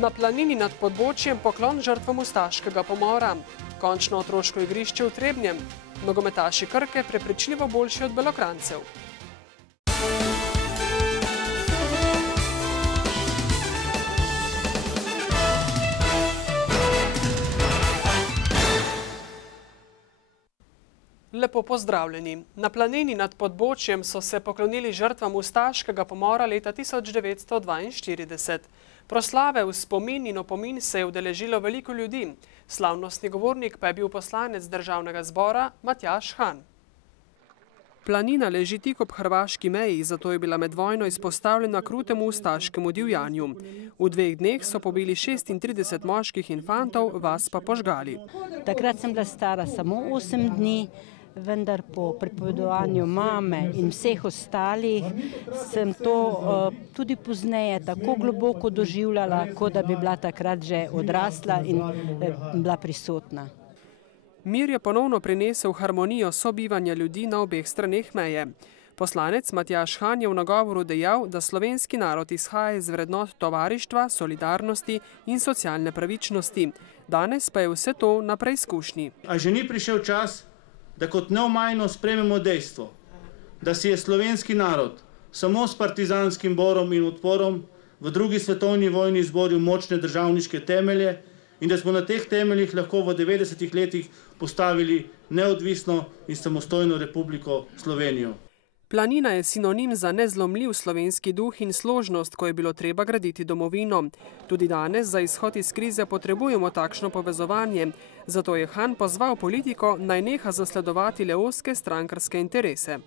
Na planini nad Podbočjem poklon žrtvam ustaškega pomora. Končno otroško igrišče v Trebnjem. Nogometaši Krke prepričljivo boljši od Belokrancev. Lepo pozdravljeni. Na planini nad Podbočjem so se poklonili žrtvam ustaškega pomora leta 1942. Proslave v spomin in opomin se je udeležilo veliko ljudi. Slavnostni govornik pa je bil poslanec Državnega zbora Matjaž Han. Planina leži tik ob hrvaški meji, zato je bila med vojno izpostavljena krutemu ustaškemu divjanju. V 2 dneh so pobili 36 moških in fantov, vas pa požgali. Takrat sem bila stara samo 8 dni, vendar po pripovedovanju mame in vseh ostalih sem to tudi pozneje tako globoko doživljala, kot da bi bila takrat že odrasla in bila prisotna. Mir je ponovno prinesel harmonijo sobivanja ljudi na obeh straneh meje. Poslanec Matjaž Han je v nagovoru dejal, da slovenski narod izhaja iz vrednot tovarištva, solidarnosti in socialne pravičnosti. Danes pa je vse to na preizkušnji. A že ni prišel čas, da kot neomajno sprejmemo dejstvo, da si je slovenski narod samo s partizanskim borom in odporom v 2. svetovni vojni izboril močne državniške temelje in da smo na teh temeljih lahko v 90. letih postavili neodvisno in samostojno Republiko Slovenijo. Planina je sinonim za nezlomljiv slovenski duh in složnost, ko je bilo treba graditi domovino. Tudi danes za izhod iz krize potrebujemo takšno povezovanje, zato je Han pozval politiko, naj neha zasledovati le ozke strankarske interese.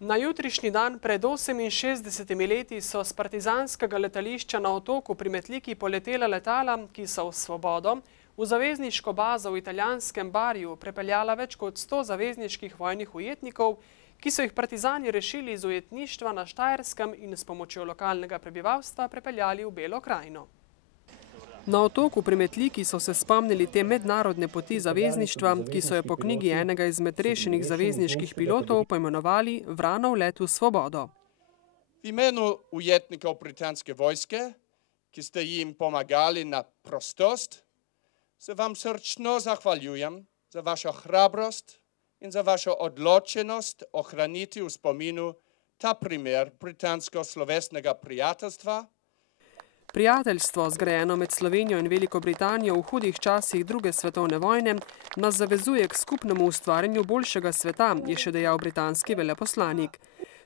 Na jutrišnji dan pred 68 leti so z partizanskega letališča na Otoku pri Metliki poletela letala, ki so v svobodo v zavezniško bazo v italijanskem Bariju prepeljala več kot 100 zavezniških vojnih ujetnikov, ki so jih partizani rešili iz ujetništva na Štajerskem in s pomočjo lokalnega prebivalstva prepeljali v Belo krajino. Na Otoku pri Metliki so se spomnili te mednarodne poti zavezništva, ki so jo po knjigi enega izmed rešenih zavezniških pilotov poimenovali Vranov let v svobodo. V imenu ujetnikov britanske vojske, ki ste jim pomagali na prostost, se vam srčno zahvaljujem za vašo hrabrost in za vašo odločenost ohraniti v spominu ta primer britansko-slovesnega prijateljstva. Prijateljstvo, zgrajeno med Slovenijo in Veliko Britanijo v hudih časih 2. svetovne vojne, nas zavezuje k skupnemu ustvarjanju boljšega sveta, je še dejal britanski veleposlanik.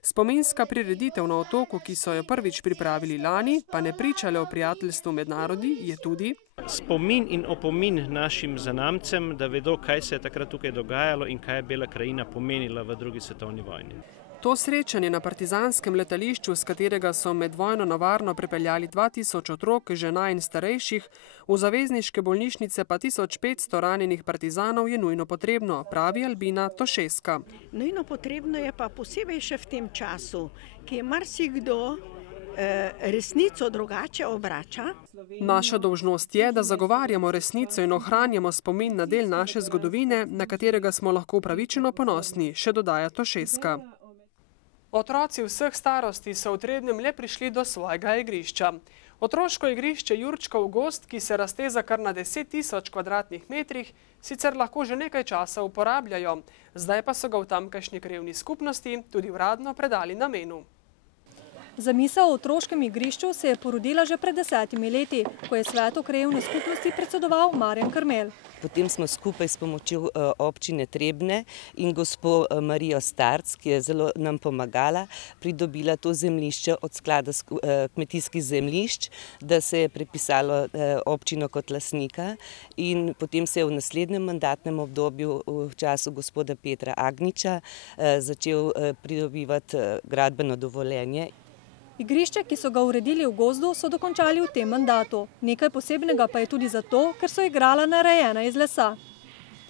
Spominska prireditev na Otoku, ki so jo prvič pripravili lani, pa ne pričale o prijateljstvu med narodi, je tudi spomin in opomin našim zanamcem, da vedo, kaj se je takrat tukaj dogajalo in kaj je Bela krajina pomenila v 2. svetovni vojni. To srečanje na partizanskem letališču, s katerega so med vojno na Varno prepeljali 2000 otrok, žena in starejših, v zavezniške bolnišnice pa 1500 ranjenih partizanov je nujno potrebno, pravi Albina Tošeska. Nujno potrebno je pa posebej še v tem času, ki je marsikdo resnico drugače obrača. Naša dolžnost je, da zagovarjamo resnico in ohranjamo spomin na del naše zgodovine, na katerega smo lahko upravičeno ponosni, še dodaja Tošeska. Otroci vseh starosti so v Trebnjem le prišli do svojega igrišča. Otroško igrišče Jurčkov gozd, ki se razteza kar na 10 000 kvadratnih metrih, sicer lahko že nekaj časa uporabljajo. Zdaj pa so ga v tamkajšnji krajevni skupnosti tudi uradno predali namenu. Zamisel o otroškem igrišču se je porodila že pred 10 leti, ko je svetu krajevne skupnosti predsedoval Marjan Karmel. Potem smo skupaj s pomočjo občine Trebnje in gospo Marijo Starc, ki je zelo nam pomagala, pridobila to zemljišče od sklada kmetijskih zemljišč, da se je prepisalo občino kot lastnika in potem se je v naslednjem mandatnem obdobju v času gospoda Petra Agniča začel pridobivati gradbeno dovoljenje. Igrišče, ki so ga uredili v gozdu, so dokončali v tem mandatu. Nekaj posebnega pa je tudi zato, ker so igrala narejena iz lesa.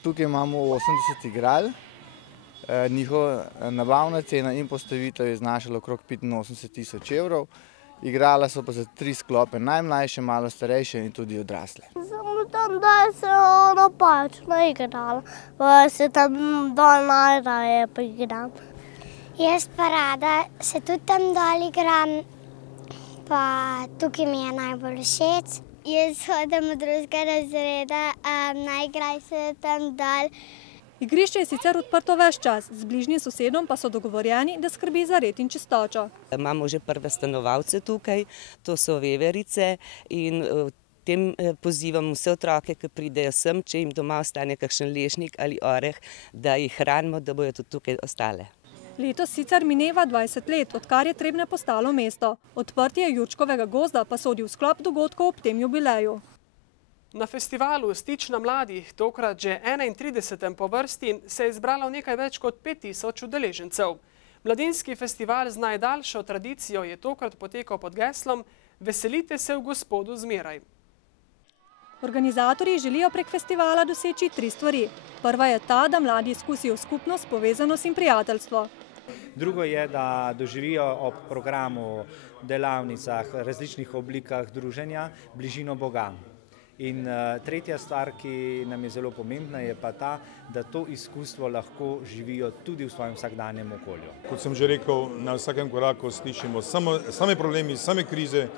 Tukaj imamo 80 igral. Njihova nabavna cena in postavitev je znašala okrog 85 000 evrov. Igrala so pa za 3 sklope, najmlajše, malo starejše in tudi odrasle. Samo tam daj se napačno igrala, pa se tam dol najraje pa igram. Jaz pa rada se tudi tam dol igram, pa tukaj mi je najbolj všeč. Jaz hodim od 2. razreda, najgraj se tam dal. Igrišče je sicer odprto ves čas, z bližnjim sosedom pa so dogovorjeni, da skrbi za red in čistočo. Imamo že prve stanovalce tukaj, to so veverice in tem pozivam vse otroke, ki pridejo sem, če jim doma ostane kakšen lešnik ali oreh, da jih hranimo, da bojo tudi tukaj ostale. Letos sicer mineva 20 let, odkar je Trebnje postalo mesto. Odprtje Jurčkovega gozda pa sodi v sklop dogodkov ob tem jubileju. Na festivalu Stična mladih, tokrat že 31. po vrsti, se je izbralo nekaj več kot 5000 udeležencev. Mladinski festival z najdaljšo tradicijo je tokrat potekal pod geslom Veselite se v Gospodu zmeraj. Organizatorji želijo prek festivala doseči 3 stvari. Prva je ta, da mladi izkusijo skupnost, povezanost in prijateljstvo. Drugo je, da doživijo ob programu, delavnicah, različnih oblikah druženja bližino Boga. In tretja stvar, ki nam je zelo pomembna, je pa ta, da to izkustvo lahko živijo tudi v svojem vsakdanjem okolju. Kot sem že rekel, na vsakem koraku slišimo same problemi, same krize,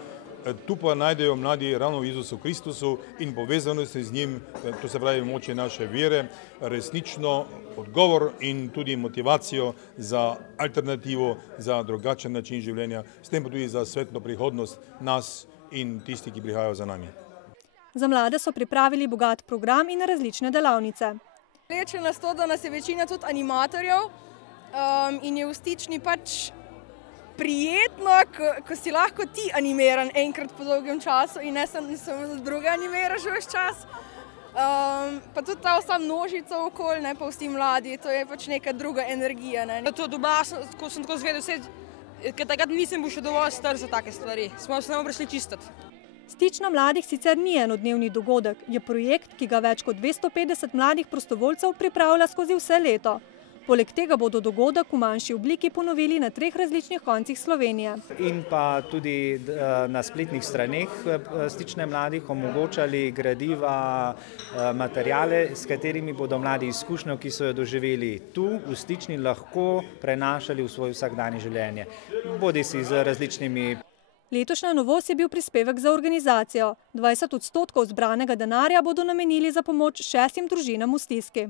tu pa najdejo mladi ravno v Jezusu Kristusu in povezanosti z njim, to se pravi moče naše vere, resnično odgovor in tudi motivacijo za alternativo, za drugačen način življenja, s tem pa tudi za svetlo prihodnost nas in tisti, ki prihajajo za nami. Za mlade so pripravili bogat program in različne delavnice. Leče nas to, da nas je večina tudi animatorjev in je v Stični pač prijetno, ko si lahko ti animiran enkrat po dolgem času in ne samo da druge animiraš ves čas. Pa tudi ta vsa množica okoli, ne pa vsi mladi, to je pač neka druga energija. To doma, ko sem tako zvedel, ker takrat nisem bil še dovolj star za take stvari. Smo se nam prišli čistiti. Stična mladih sicer ni enodnevni dogodek, je projekt, ki ga več kot 250 mladih prostovoljcev pripravlja skozi vse leto. Poleg tega bodo dogodek v manjši obliki ponovili na 3 različnih koncih Slovenije. In pa tudi na spletnih straneh Stične mladih omogočali gradiva, materijale, s katerimi bodo mladi izkušnjo, ki so jo doživeli tu v Stični, lahko prenašali v svoje vsakdanje življenje. Bodisi z različnimi. Letošnja novost je bil prispevek za organizacijo. 20% zbranega denarja bodo namenili za pomoč 6 družinam v stiski.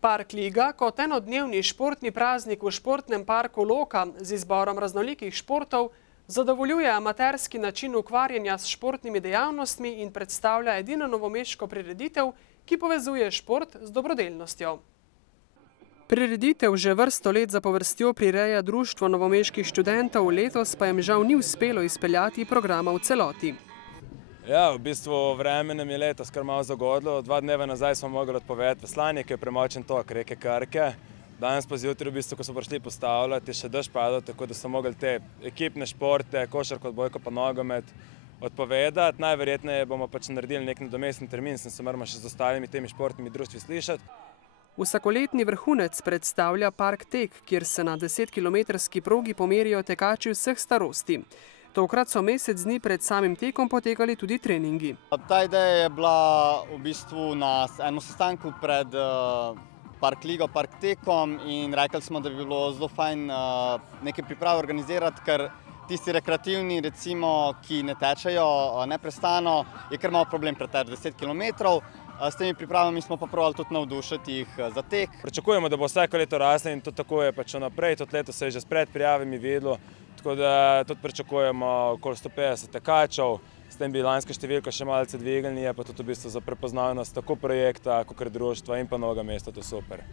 Park Liga kot enodnevni športni praznik v športnem parku Loka z izborom raznolikih športov zadovoljuje amaterski način ukvarjanja s športnimi dejavnostmi in predstavlja edino novomeško prireditev, ki povezuje šport z dobrodelnostjo. Prireditev že vrsto let zapovrstjo prireja Društvo novomeških študentov, letos pa jim žal ni uspelo izpeljati programa v celoti. Ja, v bistvu vreme nam je letos kar malo zagodilo. 2 dneva nazaj smo mogli odpovedati veslanje, ker je premočen tok reke Krke. Danes pa zjutraj, v bistvu, ko smo prišli postavljati, je še dež padal, tako da so mogli te ekipne športe, košarko, odbojko pa nogomet odpovedati. Najverjetneje bomo pač naredili nek nadomestni termin, sem se moramo še z ostalimi temi športnimi društvi slišati. Vsakoletni vrhunec predstavlja Park Tek, kjer se na 10-kilometrski progi pomerijo tekači vseh starosti. Tokrat so mesec dni pred samim tekom potekali tudi treningi. Ta ideja je bila v bistvu na enem sestanku pred Park Ligo, Park Tekom in rekli smo, da bi bilo zelo fajn neke priprave organizirati, ker tisti rekreativni, recimo, ki ne tečejo neprestano, je kar malo problem preteči 10 kilometrov. S temi pripravami smo pa pravili tudi navdušiti jih za tek. Pričakujemo, da bo vsako leto raslo in to tako je pač naprej. Tudi leto se je že s predprijavami videlo, tako da tudi pričakujemo okoli 150 tekačev. S tem bi lanska številka še malce dvignili, je pa tudi v bistvu za prepoznavnost tako projekta, kot društva in pa Novega mesta, to super.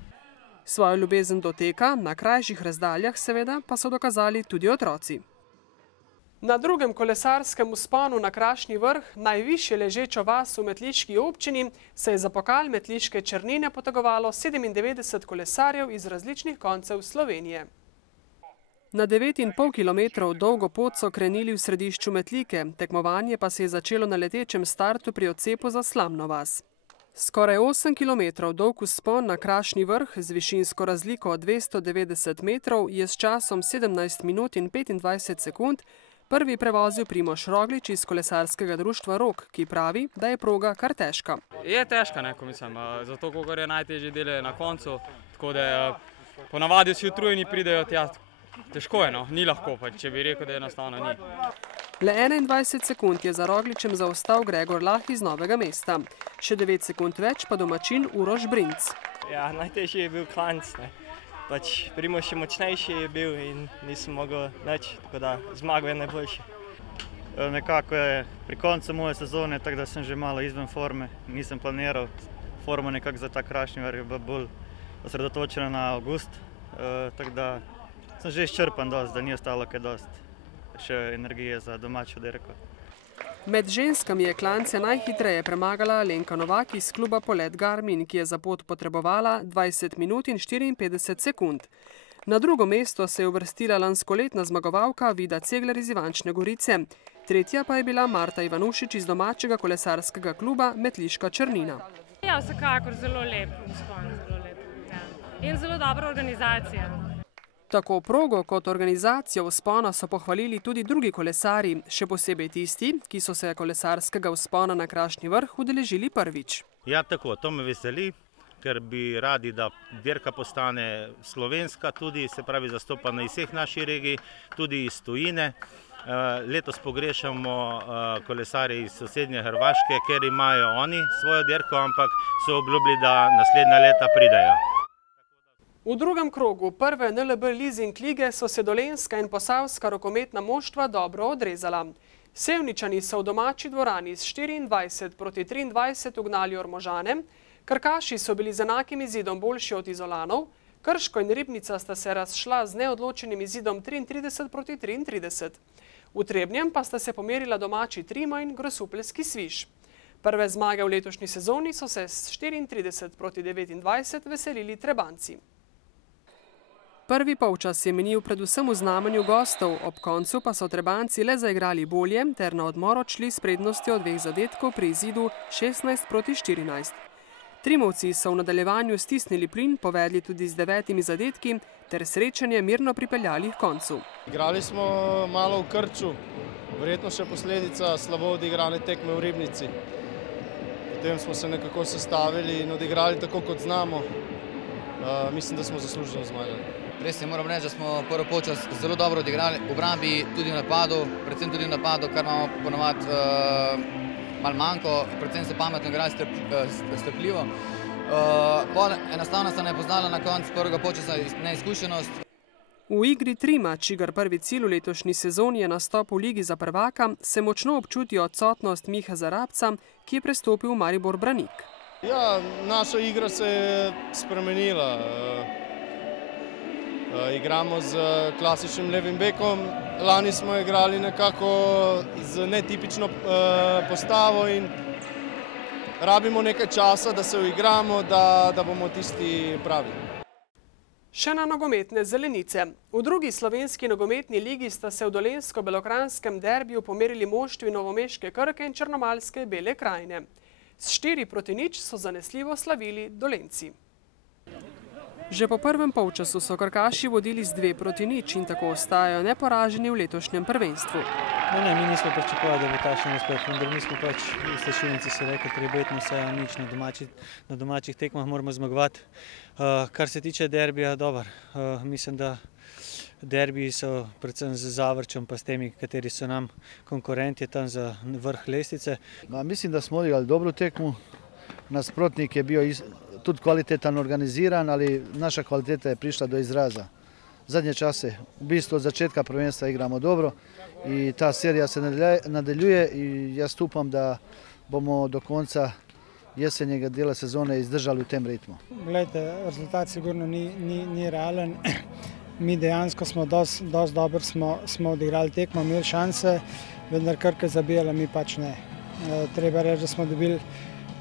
Svojo ljubezen do teka, na krajših razdaljah seveda, pa so dokazali tudi otroci. Na drugem kolesarskem vzponu na Krašni vrh, najvišje ležečo vas v Metliški občini, se je za pokal Metliške Črnine potegovalo 97 kolesarjev iz različnih koncev Slovenije. Na 9,5 km dolgo pot so krenili v središču Metlike, tekmovanje pa se je začelo na letečem startu pri odcepu za Slamno vas. Skoraj 8 km dolg vzpon na Krašni vrh z višinsko razliko 290 metrov je s časom 17 minut in 25 sekund prvi prevozil Primož Roglič iz kolesarskega društva Rog, ki pravi, da je proga kar težka. Je težka, mislim, zato kogar je najtežji del na koncu, tako da ponavadi vsi utrujeni pridejo tja. Težko je, no, ni lahko, če bi rekel, da enostavno ni. Le 21 sekund je za Rogličem zaostal Gregor Lah iz Novega Mesta. Še 9 sekund več pa domačin Uroš Brinc. Ja, najtežji je bil klanc. Primož je močnejši je bil in nisem mogel nič, tako da zmagal je najboljši. Nekako je pri koncu moje sezone, tako da sem že malo izven forme. Nisem planiral formo nekako za ta krašnji vrh, je bolj osredotočena na avgust. Tako da sem že izčrpan dosti, da ni ostalo kaj dosti še energije za domačo dirko. Med ženskami je klance najhitreje premagala Alenka Novak iz kluba Polet Garmin, ki je za pot potrebovala 20 minut in 54 sekund. Na drugo mesto se je uvrstila lanskoletna zmagovalka Vida Cegler iz Ivančne Gorice. Tretja pa je bila Marta Ivanušič iz domačega kolesarskega kluba Metliška Črnina. Ja, vsekakor zelo lep vzpon, zelo lep. Ja. In zelo dobra organizacija. Tako progo kot organizacijo vzpona so pohvalili tudi drugi kolesarji, še posebej tisti, ki so se kolesarskega vzpona na Krašnji vrh udeležili prvič. Ja, tako, to me veseli, ker bi radi, da dirka postane slovenska, tudi se pravi zastopana iz vseh naših regij, tudi iz tujine. Letos pogrešamo kolesarje iz sosednje Hrvaške, ker imajo oni svojo dirko, ampak so obljubili, da naslednja leta pridejo. V drugem krogu prve NLB Leasing lige so se dolenjska in posavska rokometna moštva dobro odrezala. Sevničani so v domači dvorani s 24-23 ugnali Ormožane, Krkaši so bili z enakim izidom boljši od Izolanov, Krško in Ribnica sta se razšla z neodločenim izidom 33-33. V Trebnjem pa sta se pomerila domači Trimo in Grosupeljski Sviš. Prve zmage v letošnji sezoni so se s 34-29 veselili Trebanci. Prvi polčas je minil predvsem v znamenju gostov, ob koncu pa so Trebanci le zaigrali bolje ter na odmor odšli s prednostjo 2 zadetkov pri izidu 16-14. Trimovci so v nadaljevanju stisnili plin, povedli tudi z 9 zadetki ter srečanje mirno pripeljali k koncu. Igrali smo malo v krču, verjetno še posledica slabo odigrane tekme v Ribnici. Potem smo se nekako sestavili in odigrali tako, kot znamo. Mislim, da smo zasluženo zmagali. Res je, moram reči, da smo prvi polčas zelo dobro odigrali, v obrambi tudi v napadu, predvsem tudi v napadu, kar imamo ponovadi malo manjko, predvsem se pametno igrali strpljivo. Enostavno se ne poznala na koncu prvega polčasa neizkušenost. V igri Trima, čigar prvi cilj v letošnji sezoni je nastop v ligi za prvaka, se močno občuti odsotnost Miha Zarabca, ki je prestopil v Maribor Branik. Ja, naša igra se je spremenila. Igramo z klasičnim levim bekom, lani smo igrali nekako z netipično postavo in rabimo nekaj časa, da se uigramo, da bomo tisti pravi. Še na nogometne zelenice. V drugi slovenski nogometni ligi sta se v dolenjsko-belokranjskem derbiju pomerili moštvi novomeške Krke in črnomaljske Bele krajine. S 4-0 so zanesljivo slavili Dolenjci. Že po prvem polčasu so Krkaši vodili z 2-0 in tako ostajajo neporaženi v letošnjem prvenstvu. Mi nismo pričakovali, da bo takšen uspeh, vendar mi smo pač v Stašilnici se rekli, prebetno vse nič na domačih tekmah moramo zmagovati. Kar se tiče derbija, dober. Mislim, da derbiji so predvsem z Zavrčem pa s temi, kateri so nam konkurenti tam za vrh lestvice. Mislim, da smo odigrali dobro tekmu. Nasprotnik je bio tudi kvalitetan, organiziran, ali naša kvaliteta je prišla do izraza. Zadnje čase, v bistvu od začetka prvenstva igramo dobro i ta serija se nadaljuje i jaz upam da bomo do konca jesenjega dela sezone izdržali v tem ritmu. Glejte, rezultat sigurno ni realen. Mi dejansko smo dosti dobro smo odigrali tekmo, imeli šanse, vendar Krke zabijala, mi pač ne. Treba reči, da smo dobili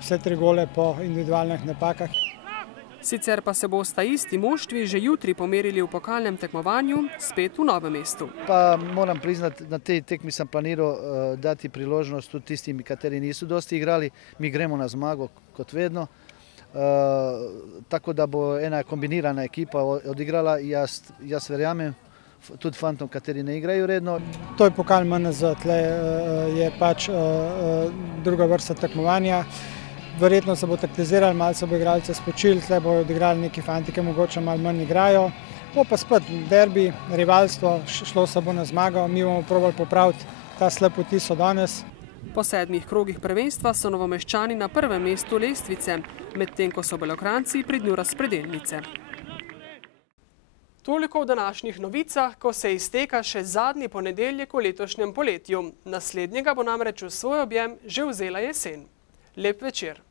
vse 3 gole po individualnih napakah. Sicer pa se bosta isti moštvi že jutri pomerili v pokalnem tekmovanju, spet v Novem mestu. Pa moram priznati, na tej tekmi sem planiral dati priložnost tudi tistim, kateri niso dosti igrali. Mi gremo na zmago, kot vedno. Tako da bo ena kombinirana ekipa odigrala i jaz verjamem, tudi fantom, kateri ne igrajo redno. To je pokal MNZ, tle je pač druga vrsta tekmovanja. Verjetno se bo taktizirali, malo se bo igralce spočili, tle bojo odigrali neki fanti, ki mogoče malo manj igrajo. Bo pa spet derbi, rivalstvo, šlo se bo na zmago, mi bomo probali popraviti ta slab vtis so danes. Po 7 krogih prvenstva so Novomeščani na prvem mestu lestvice, medtem ko so Belokranci pri dnu razpredelnice. Toliko v današnjih novicah, ko se izteka še zadnji ponedeljek v letošnjem poletju. Naslednjega bo namreč v svoj objem že vzela jesen. Lep večer.